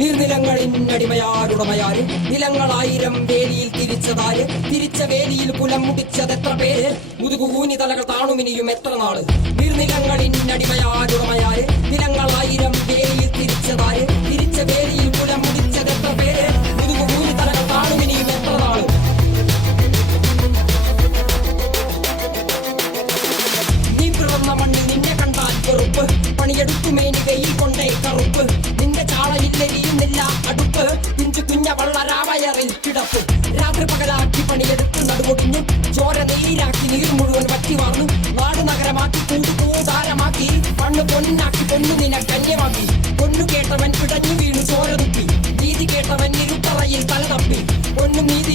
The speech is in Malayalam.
നീർനിലങ്ങളിന്നടിമയാരുടമയാര് നിലങ്ങളായിരം വേലിയിൽ തിരിച്ചതാര് തിരിച്ച വേലിയിൽ കുലം മുടിച്ചതെത്ര പേര് മുതുകുകൂനി തലകൾ താണുമിനിയും എത്ര നാള് നീർനിലങ്ങളിന്നടിമയാരുടമയാര് നിലങ്ങളായിരം വേലിയിൽ തിരിച്ചതാര് തിരിച്ച വേലിയിൽ കുലം മുടിച്ചതെത്ര പേര് മുതുകുകൂനി തലകൾ താണുമിനിയും എത്ര നാള് നീ പിറന്ന മണ്ണിൽ നിന്നെ കണ്ടാൽ വെറുപ്പ് പണിയെടുക്കുമേനി വെയിൽ കൊണ്ടേ കറുപ്പ് നിന്റെ ചാളയില്ലെരിയുന്നില്ല അടുപ്പ് പിഞ്ചു കുഞ്ഞ വള്ളരാവയറിൽ കിടപ്പ് രാത്രി പകലാക്കി പണിയെടുത്ത് നടുകൊടിഞ്ഞു ചോര നീരാക്കി നീർ മുഴുവൻ വറ്റി വാർന്നു നാട് നഗരമാക്കി കൂടാരമാക്കി മണ്ണ് പൊന്നാക്കി പൊന്നു നിന കന്യമാക്കി പൊന്നു കേട്ടവൻ പിടഞ്ഞു വീണു ചോര തുപ്പി നീതി കേട്ടവൻ ഇരുട്ടറയിൽ തല തപ്പി പൊന്നും നീതി